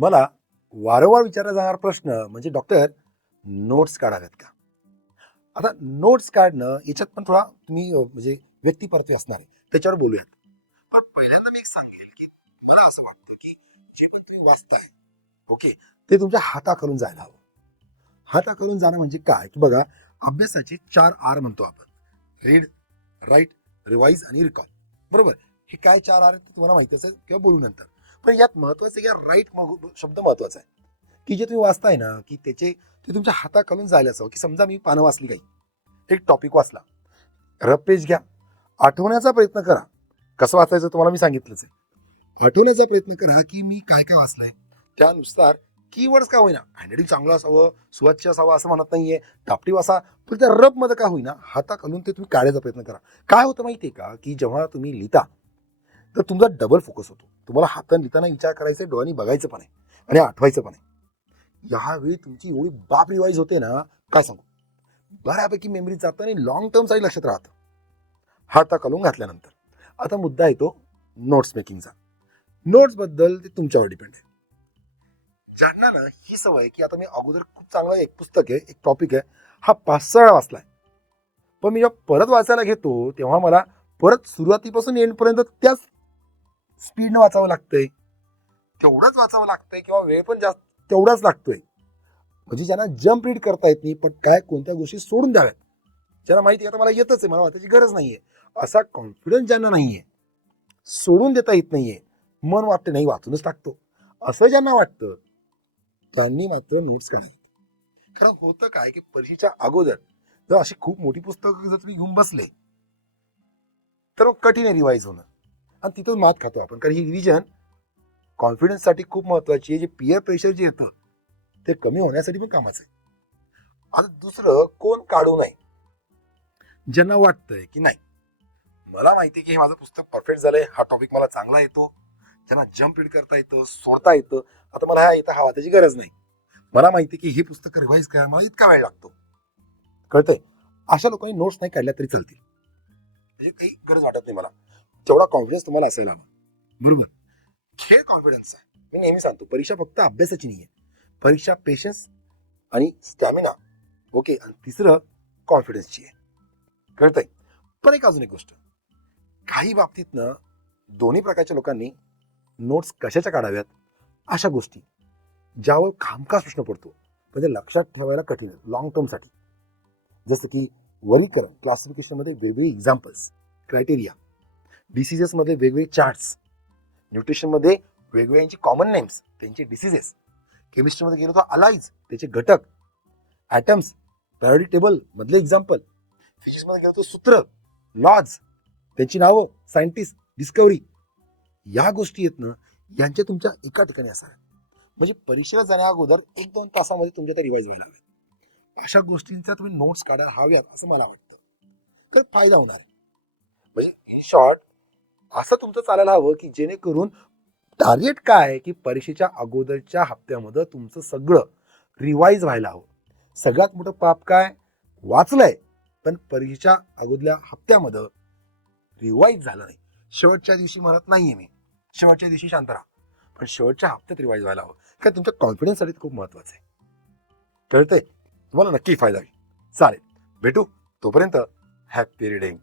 मला वारंवार विचारला जाणारा प्रश्न म्हणजे डॉक्टर नोट्स काढाव्यात का? आता नोट्स काढणं याच्यात पण थोडा तुम्ही म्हणजे व्यक्तिपरत्वे असणार आहे त्याच्यावर बोलूयात. पण पहिल्यांदा मी एक सांगेल की मला असं वाटतं की जे पण तुम्ही वाचताय ओके ते तुमच्या हाताकडून जायला हवं. हाताकडून जाणं म्हणजे काय? की बघा अभ्यासाचे चार आर म्हणतो आपण. रीड राईट रिवाईज आणि रिकॉल बरोबर? हे काय चार आर आहेत ते तुम्हाला माहिती असेल किंवा बोलू नंतर. पण यात महत्वाचं या राईट शब्द महत्त्वाचा आहे. की जे तुम्ही वाचताय ना की त्याचे ते तुमच्या हाताखालून जायला असावं. की समजा मी पानं वाचली काही. एक टॉपिक वाचला. रब पेज घ्या. आठवण्याचा प्रयत्न करा. कसं वाचायचं तुम्हाला मी सांगितलंच आहे. आठवण्याचा प्रयत्न करा की मी काय काय वाचलंय. त्यानुसार कीवर्ड्स का होईना. हँडरायटिंग चांगलं असावं स्वच्छ असावं असं म्हणत नाहीये. टापटीव असा. पण त्या रबमध्ये का होईना हाताखालून ते तुम्ही काढायचा प्रयत्न करा. काय होतं माहितीये का? की जेव्हा तुम्ही लिहिता तर तुमचा डबल फोकस होतो. तुम्हाला हाताने लिहिताना विचार करायचा आहे, डोळ्यांनी बघायचं पण आहे आणि आठवायचं पण आहे. यावेळी तुमची एवढी बाप रिवाईज होते ना काय सांगू? बऱ्यापैकी मेमरी जातं आणि लॉंग टर्मसाठी लक्षात राहतं. हाता कलून घातल्यानंतर. आता मुद्दा येतो नोट्स मेकिंगचा नोट्सबद्दल ते तुमच्यावर डिपेंड आहे. ज्यांना ना ही सवय की आता मी अगोदर खूप चांगलं एक पुस्तक आहे एक टॉपिक आहे हा पाच सहा वेळा आहे पण मी जेव्हा परत वाचायला घेतो तेव्हा मला परत सुरुवातीपासून एंडपर्यंत त्याच स्पीडनं वाचावं लागतंय. तेवढंच वाचावं लागतंय किंवा वेळ पण जास्त तेवढाच लागतोय. म्हणजे ज्यांना जम्प रीड करता येत नाही पण काय कोणत्या गोष्टी सोडून द्याव्यात? ज्यांना माहिती आता मला येतच आहे मला वाचायची गरज नाहीये. असा कॉन्फिडन्स ज्यांना नाहीये सोडून देता येत नाहीये मन वाटते नाही वाचूनच टाकतो. असं ज्यांना वाटतं त्यांनी मात्र नोट्स काढावे. कारण होतं काय की परीक्षेच्या अगोदर जर अशी खूप मोठी पुस्तकं जर तुम्ही घेऊन बसले तर मग कठीण आहे रिवाईज होणं. आणि तिथंच मात खातो आपण. कारण ही रिव्हिजन कॉन्फिडन्ससाठी खूप महत्वाची आहे. जे पियर प्रेशर जे येतं ते कमी होण्यासाठी पण कामाचं आहे. आता दुसरं कोण काढू नये? ज्यांना वाटतंय की नाही. मला माहिती आहे की हे माझं पुस्तक परफेक्ट झालंय. हा टॉपिक मला चांगला येतो. ज्यांना जम्प रीड करता येतं सोडता येतं आता मला हा येता हवा त्याची गरज नाही. मला माहिती आहे की हे पुस्तक रिव्हाइज करायला मला इतका वेळ लागतो. कळतंय? अशा लोकांनी नोट्स नाही काढल्या तरी चालतील. म्हणजे काही गरज वाटत नाही मला. तेवढा कॉन्फिडन्स तुम्हाला असायला हवा. बरोबर. खेळ कॉन्फिडन्स आहे. मी नेहमी सांगतो परीक्षा फक्त अभ्यासाची नाही आहे परीक्षा पेशन्स आणि स्टॅमिना ओके आणि तिसरं कॉन्फिडन्सची आहे. कळतंय? पण एक अजून एक गोष्ट. काही बाबतीतनं दोन्ही प्रकारच्या लोकांनी नोट्स कशाच्या काढाव्यात? अशा गोष्टी. ज्यावर खामखास प्रश्न पडतो. पण ते लक्षात ठेवायला कठीण आहे. लॉंग टर्मसाठी जसं की वर्गीकरण क्लासिफिकेशनमध्ये वेगवेगळे एक्झाम्पल्स क्रायटेरिया डिसिजेसमध्ये वेगवेगळे चार्ट्स न्यूट्रिशनमध्ये वेगवेगळ्यांची कॉमन नेम्स त्यांचे डिसिजेस केमिस्ट्रीमध्ये गेलो तर अलाइज त्याचे घटक. ॲटम्स प्रायोरिटी टेबल मधले एक्झाम्पल फिजिक्समध्ये गेलो तर सूत्र लॉज त्यांची नावं सायंटिस्ट डिस्कवरी या गोष्टी आहेत ना यांच्या तुमच्या एका ठिकाणी असणार म्हणजे परीक्षेला जाण्या अगोदर एक दोन तासामध्ये तुमच्या त्या रिवाईज व्हायला हव्यात अशा गोष्टींचा तुम्ही नोट्स काढायला हव्यात असं मला वाटतं. तर फायदा होणार आहे. म्हणजे इन शॉर्ट असं तुमचं चालायला हवं की जेणेकरून टार्गेट काय आहे की परीक्षेच्या अगोदरच्या हप्त्यामध्ये तुमचं सगळं रिवाईज व्हायला हवं. सगळ्यात मोठं पाप काय? वाचलंय पण परीक्षेच्या अगोदरल्या हप्त्यामध्ये रिवाईज झालं नाही. शेवटच्या दिवशी म्हणत नाहीये मी. शेवटच्या दिवशी शांत राहा. पण शेवटच्या हप्त्यात रिवाईज व्हायला हवं. कारण तुमच्या कॉन्फिडन्ससाठी खूप महत्वाचं आहे. कळतंय? तुम्हाला नक्की फायदा होईल. चालेल. भेटू. तोपर्यंत हॅपी रिडिंग